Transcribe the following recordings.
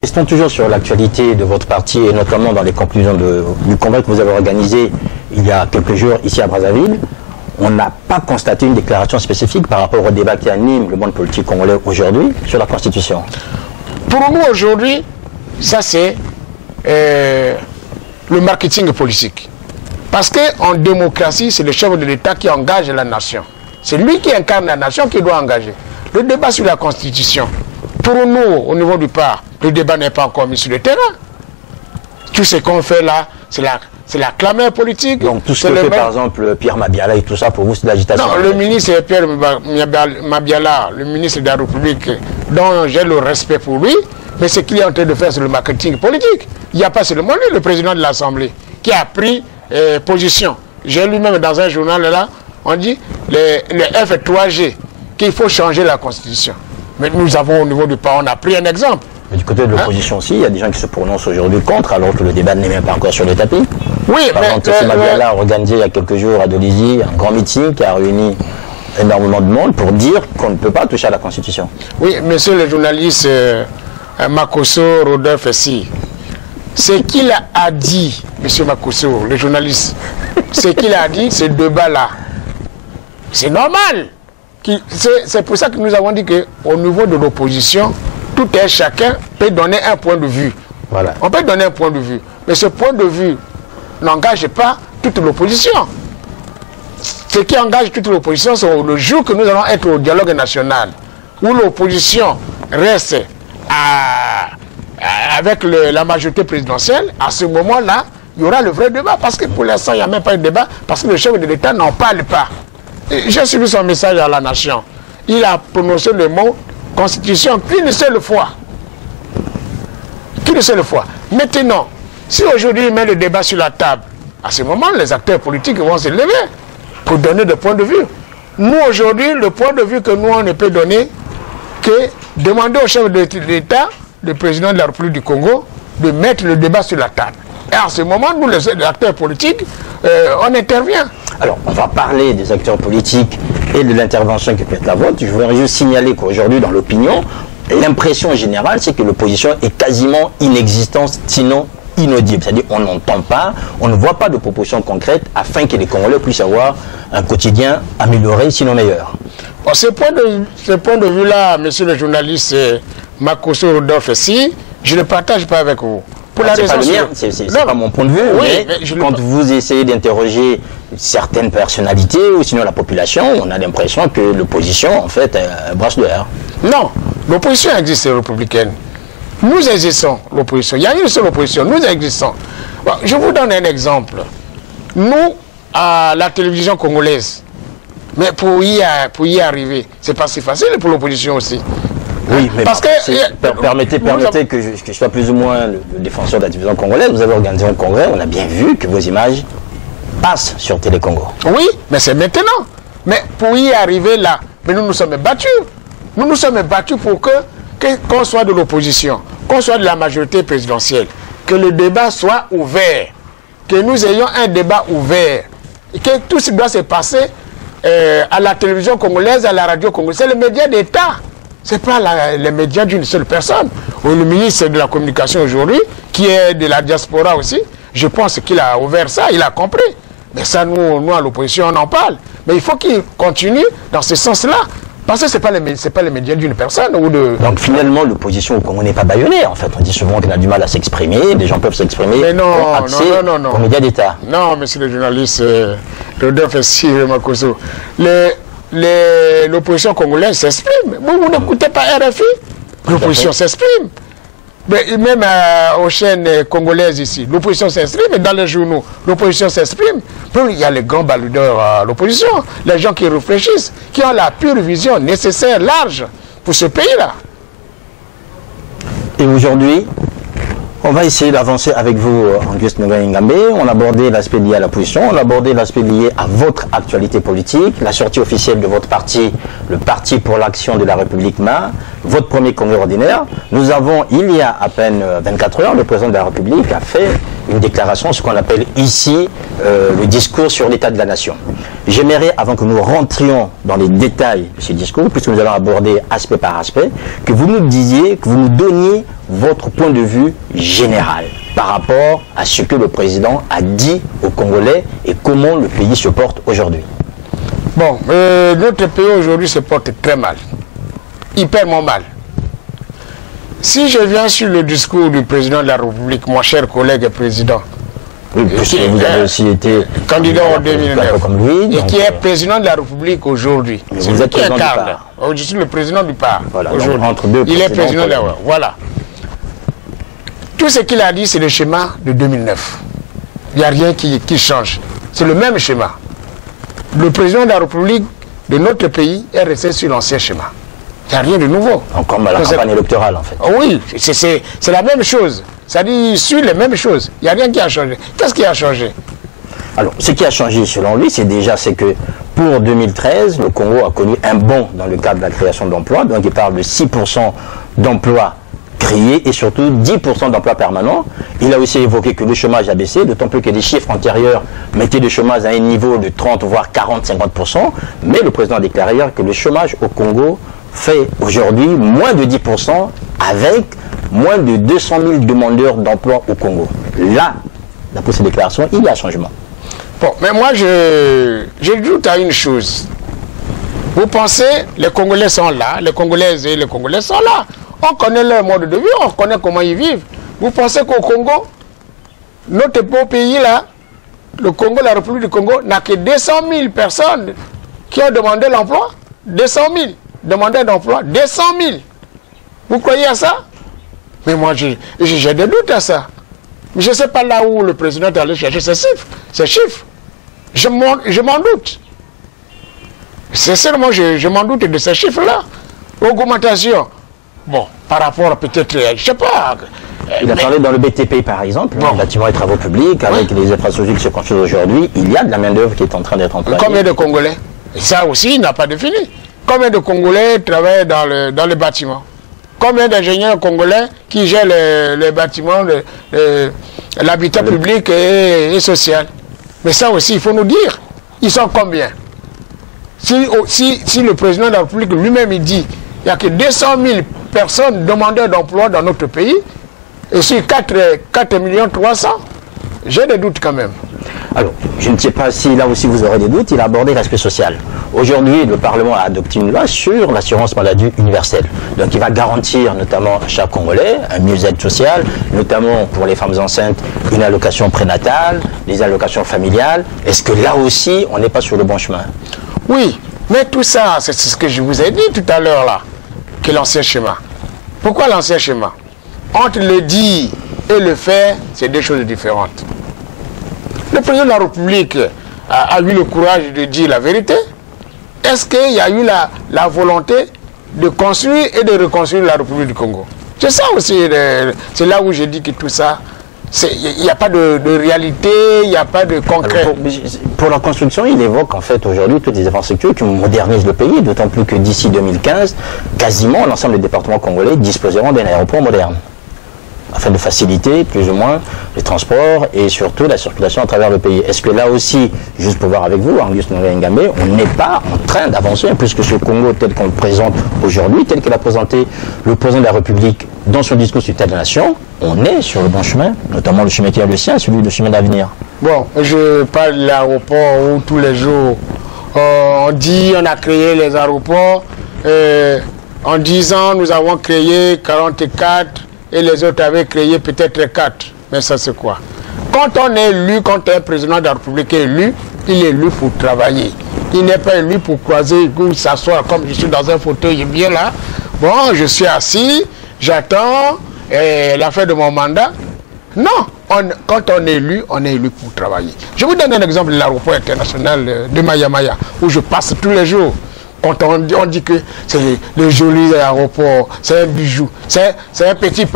Restons toujours sur l'actualité de votre parti et notamment dans les conclusions du congrès que vous avez organisé il y a quelques jours ici à Brazzaville. On n'a pas constaté une déclaration spécifique par rapport au débat qui anime le monde politique congolais aujourd'hui sur la Constitution. Pour nous aujourd'hui, ça c'est le marketing politique. Parce qu'en démocratie, c'est le chef de l'État qui engage la nation. C'est lui qui incarne la nation qui doit engager. Le débat sur la Constitution, pour nous, au niveau du PAR, le débat n'est pas encore mis sur le terrain. Tout ce qu'on fait là, c'est la clameur politique. Donc tout ce que fait par exemple Pierre Mabiala et tout ça, pour vous, c'est de l'agitation? Non, le ministre Pierre Mabiala, le ministre de la République, dont j'ai le respect pour lui, mais ce qu'il est en train de faire, c'est le marketing politique. Il n'y a pas seulement lui, le président de l'Assemblée, qui a pris position. J'ai lu même dans un journal là, on dit, le F3G, qu'il faut changer la Constitution. Mais nous avons au niveau du PAR, on a pris un exemple. Mais du côté de l'opposition aussi, il y a des gens qui se prononcent aujourd'hui contre, alors que le débat n'est même pas encore sur le tapis. Oui, par exemple, Mabiala a organisé il y a quelques jours à Dolisie un grand meeting qui a réuni énormément de monde pour dire qu'on ne peut pas toucher à la Constitution. Oui, monsieur le journaliste Makosso Rodolphe Sy, ce qu'il a dit, monsieur Makosso, le journaliste, ce qu'il a dit, ce débat-là, c'est normal. C'est pour ça que nous avons dit qu'au niveau de l'opposition, tout un chacun peut donner un point de vue. Voilà. On peut donner un point de vue. Mais ce point de vue n'engage pas toute l'opposition. Ce qui engage toute l'opposition, c'est le jour que nous allons être au dialogue national, où l'opposition reste avec la majorité présidentielle. À ce moment-là, il y aura le vrai débat. Parce que pour l'instant, il n'y a même pas de débat, parce que le chef de l'État n'en parle pas. J'ai suivi son message à la nation. Il a prononcé le mot Constitution qu'une seule fois. Qu'une seule fois. Maintenant, si aujourd'hui il met le débat sur la table, à ce moment, les acteurs politiques vont se lever pour donner des points de vue. Nous, aujourd'hui, le point de vue que nous, on ne peut donner que demander au chef de l'État, le président de la République du Congo, de mettre le débat sur la table. Et à ce moment, nous, les acteurs politiques, on intervient. Alors, on va parler des acteurs politiques et de l'intervention qui peut être la vôtre. Je voudrais juste signaler qu'aujourd'hui, dans l'opinion, l'impression générale, c'est que l'opposition est quasiment inexistante, sinon inaudible. C'est-à-dire qu'on n'entend pas, on ne voit pas de propositions concrètes afin que les Congolais puissent avoir un quotidien amélioré, sinon meilleur. Bon, ce point de vue-là, monsieur le journaliste Makosso Rodolphe Sy, je ne le partage pas avec vous. C'est pas mon point de vue, oui, mais quand vous essayez d'interroger certaines personnalités ou sinon la population, on a l'impression que l'opposition, en fait, brasse de l'air. Non, l'opposition existe républicaine. Nous existons, l'opposition. Il y a une seule opposition, nous existons. Bon, je vous donne un exemple. Nous, à la télévision congolaise, mais pour y arriver, c'est pas si facile pour l'opposition aussi. Oui, mais parce que, permettez que je sois plus ou moins le défenseur de la télévision congolaise. Vous avez organisé un congrès, on a bien vu que vos images passent sur Télé Congo. Oui, mais c'est maintenant. Mais pour y arriver là, mais nous nous sommes battus. Nous nous sommes battus pour qu'on soit de l'opposition, qu'on soit de la majorité présidentielle, que le débat soit ouvert, que nous ayons un débat ouvert, et que tout ce doit se passer à la télévision congolaise, à la radio congolaise. C'est le média d'État. Ce n'est pas les médias d'une seule personne. Ou le ministre de la Communication aujourd'hui, qui est de la diaspora aussi, je pense qu'il a ouvert ça, il a compris. Mais ça, nous à l'opposition, on en parle. Mais il faut qu'il continue dans ce sens-là. Parce que ce n'est pas les médias d'une personne. Donc finalement, l'opposition au Congo n'est pas bâillonnée, en fait. On dit souvent qu'on a du mal à s'exprimer, les gens peuvent s'exprimer. Mais non, non. Aux médias d'État. Non, monsieur le journaliste Rodolphe Sy Makosso. L'opposition congolaise s'exprime. Vous n'écoutez pas RFI, l'opposition s'exprime. Même aux chaînes congolaises ici, l'opposition s'exprime, et dans les journaux, l'opposition s'exprime. Il y a les grands baroudeurs à l'opposition, les gens qui réfléchissent, qui ont la pure vision nécessaire, large, pour ce pays-là. Et aujourd'hui, On va essayer d'avancer avec vous, Auguste Ngoï-Nguembe. On a abordé l'aspect lié à la position, on a abordé l'aspect lié à votre actualité politique, la sortie officielle de votre parti, le Parti pour l'action de la République MA, votre premier congrès ordinaire. Nous avons, il y a à peine 24 heures, le président de la République a fait une déclaration, ce qu'on appelle ici le discours sur l'état de la nation. J'aimerais, avant que nous rentrions dans les détails de ce discours, puisque nous allons aborder aspect par aspect, que vous nous disiez, que vous nous donniez votre point de vue général par rapport à ce que le président a dit aux Congolais et comment le pays se porte aujourd'hui. Bon, notre pays aujourd'hui se porte très mal, hyperment mal. Si je viens sur le discours du président de la République, mon cher collègue et président, oui, puisque vous avez aussi été candidat en 2009 comme lui, et qui est président de la République aujourd'hui. Vous êtes président du PAR. Je suis le président du PAR voilà, aujourd'hui. Il est président de la République. Voilà. Tout ce qu'il a dit, c'est le schéma de 2009. Il n'y a rien qui change. C'est le même schéma. Le président de la République de notre pays est resté sur l'ancien schéma. Il n'y a rien de nouveau. Encore la campagne électorale, en fait. Oui, c'est la même chose. C'est-à-dire, il suit les mêmes choses. Il n'y a rien qui a changé. Qu'est-ce qui a changé? Alors, ce qui a changé selon lui, c'est que pour 2013, le Congo a connu un bond dans le cadre de la création d'emplois. Donc, il parle de 6% d'emplois créés et surtout 10% d'emplois permanents. Il a aussi évoqué que le chômage a baissé, d'autant plus que les chiffres antérieurs mettaient le chômage à un niveau de 30 voire 40-50%. Mais le président a déclaré que le chômage au Congo fait aujourd'hui moins de 10% avec moins de 200 000 demandeurs d'emploi au Congo. Là, d'après ces déclarations, il y a changement. Bon, mais moi, je doute à une chose. Vous pensez, les Congolais sont là, les Congolaises et les Congolais sont là. On connaît leur mode de vie, on connaît comment ils vivent. Vous pensez qu'au Congo, notre beau pays là, le Congo, la République du Congo, n'a que 200 000 personnes qui ont demandé l'emploi? 200 000 demandeurs d'emploi, 200 000. Vous croyez à ça? Mais moi, j'ai des doutes à ça. Mais je ne sais pas là où le président est allé chercher ces chiffres. Ces chiffres. Je m'en doute. Sincèrement, je m'en doute de ces chiffres-là. Augmentation. Bon, par rapport à peut-être, je ne sais pas. Il a parlé dans le BTP, par exemple, bon. Bâtiment et travaux publics, avec les infrastructures qui se construisent aujourd'hui. Il y a de la main-d'œuvre qui est en train d'être employée. Combien de Congolais? Et ça aussi, il n'a pas défini. Combien de Congolais travaillent dans le bâtiment? Combien d'ingénieurs congolais qui gèrent les bâtiments, l'habitat public et social? Mais ça aussi, il faut nous dire. Ils sont combien? Si le président de la République lui-même il dit qu'il n'y a que 200 000 personnes demandeurs d'emploi dans notre pays, et sur 4 millions 300, j'ai des doutes quand même. Alors, je ne sais pas si là aussi vous aurez des doutes, il a abordé l'aspect social. Aujourd'hui, le Parlement a adopté une loi sur l'assurance maladie universelle. Donc, il va garantir notamment à chaque Congolais un mieux-être social, notamment pour les femmes enceintes, une allocation prénatale, des allocations familiales. Est-ce que là aussi, on n'est pas sur le bon chemin? Oui, mais tout ça, c'est ce que je vous ai dit tout à l'heure là, que l'ancien schéma. Pourquoi l'ancien schéma? Entre le dire et le faire, c'est deux choses différentes. Le président de la République a eu le courage de dire la vérité. Est-ce qu'il y a eu la volonté de construire et de reconstruire la République du Congo? C'est ça aussi, c'est là où je dis que tout ça, il n'y a pas de réalité, il n'y a pas de concret. Alors pour la construction, il évoque en fait aujourd'hui toutes les infrastructures qui modernisent le pays, d'autant plus que d'ici 2015, quasiment l'ensemble des départements congolais disposeront d'un aéroport moderne, afin de faciliter plus ou moins les transports et surtout la circulation à travers le pays. Est-ce que là aussi, juste pour voir avec vous, Auguste Ngoï-Nguembe, on n'est pas en train d'avancer, puisque ce Congo tel qu'on le présente aujourd'hui, tel qu'il a présenté le président de la République dans son discours sur l'état de la nation, on est sur le bon chemin, notamment le chemin qui est le sien, celui de chemin d'avenir. Bon, je parle de l'aéroport où tous les jours, on dit on a créé les aéroports, en 10 ans nous avons créé 44, et les autres avaient créé peut-être 4. Mais ça, c'est quoi? Quand on est élu, quand un président de la République est élu, il est élu pour travailler. Il n'est pas élu pour croiser, pour s'asseoir comme je suis dans un fauteuil bien là. Bon, je suis assis, j'attends la fin de mon mandat. Non, quand on est élu pour travailler. Je vous donne un exemple de l'aéroport international de Maya-Maya, où je passe tous les jours. Quand on dit que c'est le joli aéroport, c'est un bijou, c'est un petit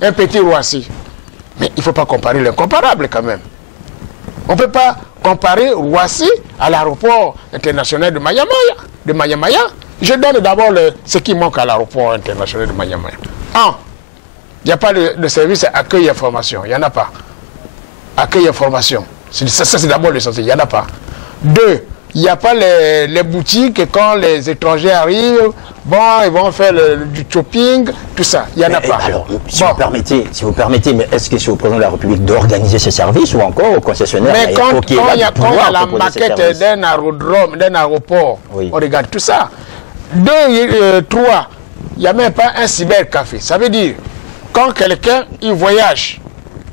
un petit Roissy. Mais il ne faut pas comparer l'incomparable quand même. On ne peut pas comparer Roissy à l'aéroport international de Mayamaya. Je donne d'abord ce qui manque à l'aéroport international de Mayamaya. Un, il n'y a pas de service accueil et information. Il n'y en a pas. Accueil et information. Ça c'est d'abord l'essentiel. Il n'y en a pas. Deux, il n'y a pas les boutiques et quand les étrangers arrivent, bon, ils vont faire du shopping, tout ça. Il n'y en a pas. Alors, si vous permettez, mais est-ce que c'est au président de la République d'organiser ces services ou encore au concessionnaire? Mais quand il y a la maquette d'un aérodrome, d'un aéroport, oui, on regarde tout ça. Deux, trois, il n'y a même pas un cybercafé. Ça veut dire, quand quelqu'un il voyage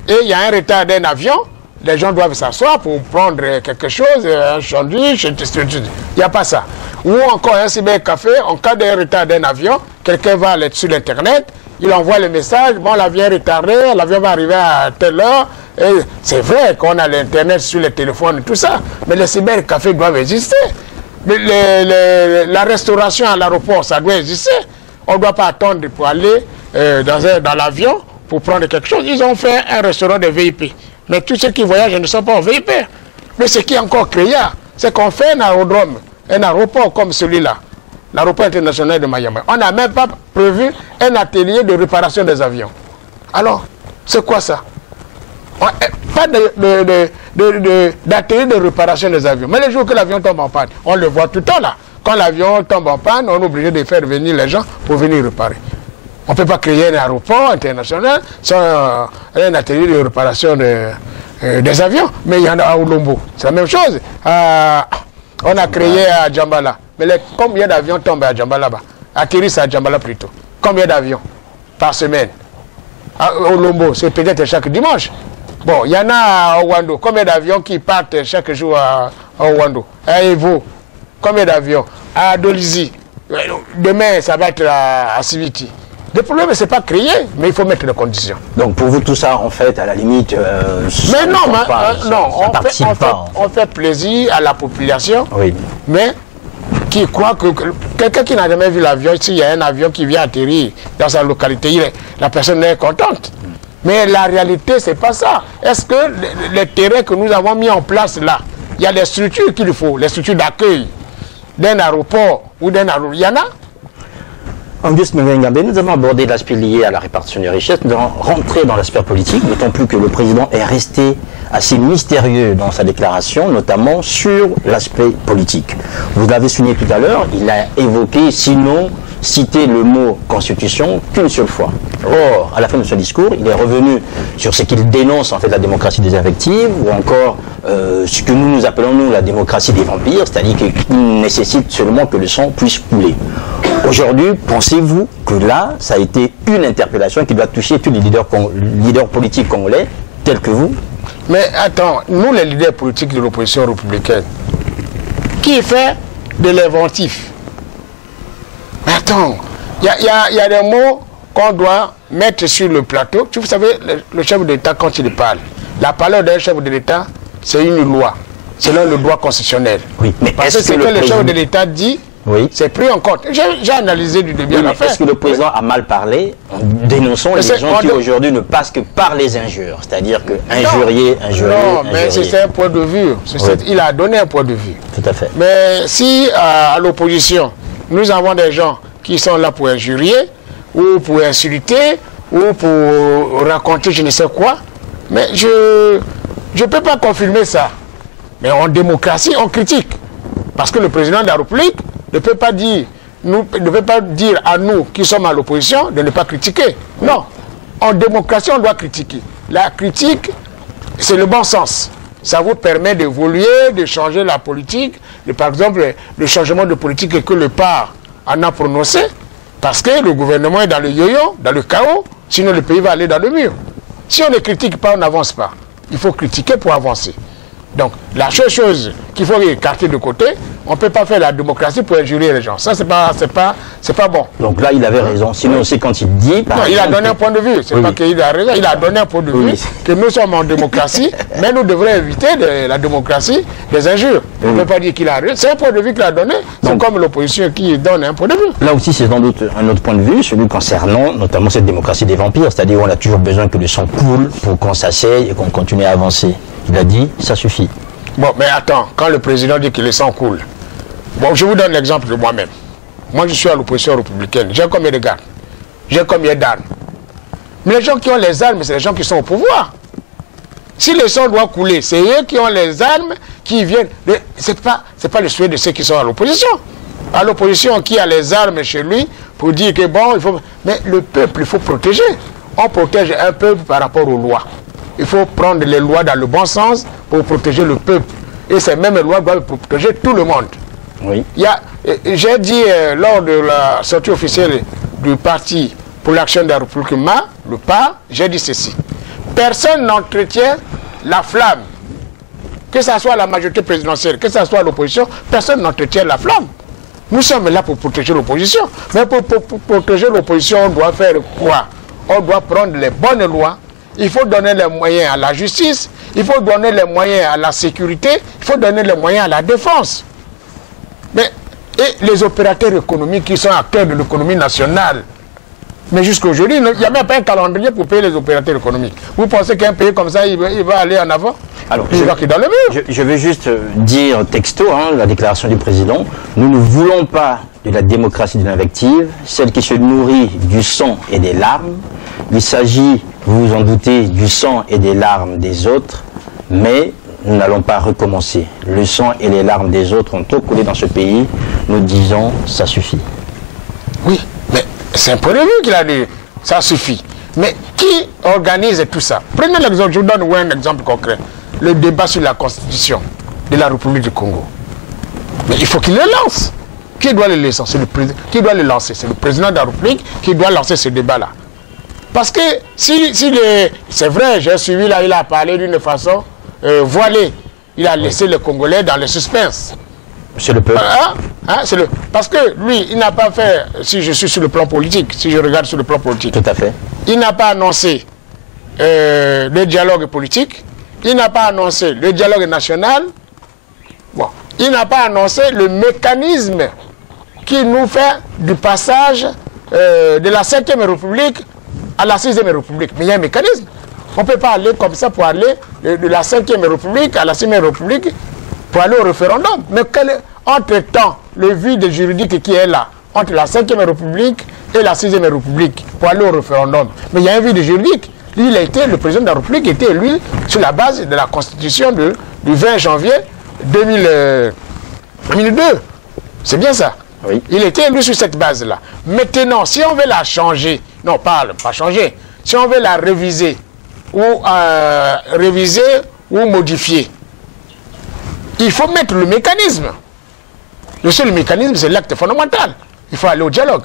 et il y a un retard d'un avion, les gens doivent s'asseoir pour prendre quelque chose, un sandwich, il n'y a pas ça. Ou encore un cybercafé, en cas de retard d'un avion, quelqu'un va sur l'internet, il envoie le message, bon l'avion est retardé, l'avion va arriver à telle heure. C'est vrai qu'on a l'internet sur les téléphones et tout ça, mais les cybercafés doivent exister. La restauration à l'aéroport, ça doit exister. On ne doit pas attendre pour aller dans l'avion pour prendre quelque chose. Ils ont fait un restaurant de VIP. Mais tous ceux qui voyagent ne sont pas en VIP. Mais ce qui est encore créé, c'est qu'on fait un aérodrome, un aéroport comme celui-là, l'aéroport international de Miami. On n'a même pas prévu un atelier de réparation des avions. Alors, c'est quoi ça? Pas d'atelier de réparation des avions. Mais les jours que l'avion tombe en panne, on le voit tout le temps là. Quand l'avion tombe en panne, on est obligé de faire venir les gens pour venir réparer. On ne peut pas créer un aéroport international sans un atelier de réparation des avions. Mais il y en a à Olombo. C'est la même chose. On a créé à Djambala. Mais combien d'avions tombent à Djambala là-bas? Atterrissent à Djambala plutôt. Combien d'avions par semaine? À Olombo, c'est peut-être chaque dimanche. Bon, il y en a à Owando. Combien d'avions qui partent chaque jour à Owando? À Evo. Combien d'avions? À Dolizy. Demain, ça va être à Civiti. Le problème, ce n'est pas créé, mais il faut mettre des conditions. Donc pour vous, tout ça, en fait, à la limite... mais non, on fait plaisir à la population, oui, mais qui croit que quelqu'un qui n'a jamais vu l'avion, s'il y a un avion qui vient atterrir dans sa localité, la personne est contente. Mais la réalité, ce n'est pas ça. Est-ce que les terrains que nous avons mis en place là, il y a des structures qu'il faut, les structures d'accueil d'un aéroport ou d'un aéroport, il y en a? Auguste Mwengambe, nous avons abordé l'aspect lié à la répartition des richesses, nous allons rentrer dans l'aspect politique, d'autant plus que le président est resté assez mystérieux dans sa déclaration, notamment sur l'aspect politique. Vous l'avez souligné tout à l'heure, il a évoqué, sinon cité le mot constitution qu'une seule fois. Or, à la fin de son discours, il est revenu sur ce qu'il dénonce en fait la démocratie des invectives, ou encore ce que nous appelons nous la démocratie des vampires, c'est-à-dire qu'il nécessite seulement que le sang puisse couler. Aujourd'hui, pensez-vous que là, ça a été une interpellation qui doit toucher tous les leaders politiques congolais, tels que vous? Mais attends, nous les leaders politiques de l'opposition républicaine, qui fait de l'inventif? Mais attends, il y a des mots qu'on doit mettre sur le plateau. Vous savez, le chef d'État, quand il parle, la parole d'un chef de l'État, c'est une loi, selon le droit constitutionnel. Oui, mais parce que ce que le chef de l'État dit, oui, c'est pris en compte. J'ai analysé du début à la fin. Est-ce que le président a mal parlé en dénonçant les gens qui aujourd'hui ne passent que par les injures? C'est-à-dire que injurier. Non, mais c'est un point de vue. Oui. Il a donné un point de vue. Tout à fait. Mais si à l'opposition, nous avons des gens qui sont là pour injurier, ou pour insulter, ou pour raconter je ne sais quoi, mais je ne peux pas confirmer ça. Mais en démocratie, on critique. Parce que le président de la République ne peut pas dire à nous qui sommes à l'opposition de ne pas critiquer. Non. En démocratie, on doit critiquer. La critique, c'est le bon sens. Ça vous permet d'évoluer, de changer la politique. Par exemple, le changement de politique que le PAR en a prononcé, parce que le gouvernement est dans le yo-yo, dans le chaos, sinon le pays va aller dans le mur. Si on ne critique pas, on n'avance pas. Il faut critiquer pour avancer. Donc, la seule chose qu'il faut écarter de côté, on ne peut pas faire la démocratie pour injurier les gens. Ça, c'est pas bon. Donc là, il avait raison. Sinon, aussi, quand il dit... Non, il a donné un point de vue. C'est pas qu'il a raison. Il a donné un point de vue que nous sommes en démocratie, mais nous devrions éviter la démocratie des injures. On ne peut pas dire qu'il a raison. C'est un point de vue qu'il a donné. C'est comme l'opposition qui donne un point de vue. Là aussi, c'est sans doute un autre point de vue, celui concernant notamment cette démocratie des vampires. C'est-à-dire on a toujours besoin que le sang coule pour qu'on s'asseye et qu'on continue à avancer. Il a dit, ça suffit. Bon, mais attends, quand le président dit que le sang coule, bon, je vous donne l'exemple de moi-même. Moi, je suis à l'opposition républicaine. J'ai combien de gardes? J'ai combien d'armes? Mais les gens qui ont les armes, c'est les gens qui sont au pouvoir. Si le sang doit couler, c'est eux qui ont les armes qui viennent. C'est pas le souhait de ceux qui sont à l'opposition. À l'opposition, qui a les armes chez lui pour dire que bon, il faut... Mais le peuple, il faut protéger. On protège un peuple par rapport aux lois. Il faut prendre les lois dans le bon sens pour protéger le peuple. Et ces mêmes lois doivent protéger tout le monde. Oui. J'ai dit lors de la sortie officielle du Parti pour l'action de la République, le PAR, j'ai dit ceci. Personne n'entretient la flamme. Que ce soit la majorité présidentielle, que ce soit l'opposition, personne n'entretient la flamme. Nous sommes là pour protéger l'opposition. Mais pour protéger l'opposition, on doit faire quoi? On doit prendre les bonnes lois. Il faut donner les moyens à la justice, il faut donner les moyens à la sécurité, il faut donner les moyens à la défense. Mais, et les opérateurs économiques qui sont acteurs de l'économie nationale. Mais jusqu'à aujourd'hui, il n'y a même pas un calendrier pour payer les opérateurs économiques. Vous pensez qu'un pays comme ça, il va aller en avant? Alors, il va dans le mur. Je vais juste dire texto, la déclaration du président, nous ne voulons pas de la démocratie de l'invective, celle qui se nourrit du sang et des larmes. Il s'agit, vous vous en doutez, du sang et des larmes des autres, mais nous n'allons pas recommencer. Le sang et les larmes des autres ont trop coulé dans ce pays. Nous disons, ça suffit. Oui, mais c'est un point de vue qu'il a dit, ça suffit. Mais qui organise tout ça? Prenez l'exemple, je vous donne un exemple concret. Le débat sur la constitution de la République du Congo. Mais il faut qu'il le lance. Qui doit le lancer? C'est le président. Qui doit le lancer? C'est le président de la République qui doit lancer ce débat-là. Parce que c'est vrai, j'ai suivi là, il a parlé d'une façon voilée. Il a laissé les Congolais dans le suspense. C'est le peuple. Parce que lui, il n'a pas fait, si je suis sur le plan politique, si je regarde sur le plan politique. Tout à fait. Il n'a pas annoncé le dialogue politique. Il n'a pas annoncé le dialogue national. Bon, il n'a pas annoncé le mécanisme qui nous fait du passage de la 5e République à la 6e République. Mais il y a un mécanisme. On ne peut pas aller comme ça pour aller de la 5e République à la 6e République pour aller au référendum. Mais entre-temps, le vide juridique qui est là, entre la 5e République et la 6e République, pour aller au référendum. Mais il y a un vide juridique. Lui, le président de la République était élu sur la base de la Constitution du 20 janvier 2002. C'est bien ça. Oui. Il était élu sur cette base-là. Maintenant, si on veut la changer, non, pas changer, si on veut la réviser ou modifier, il faut mettre le mécanisme. Le seul mécanisme, c'est l'acte fondamental. Il faut aller au dialogue.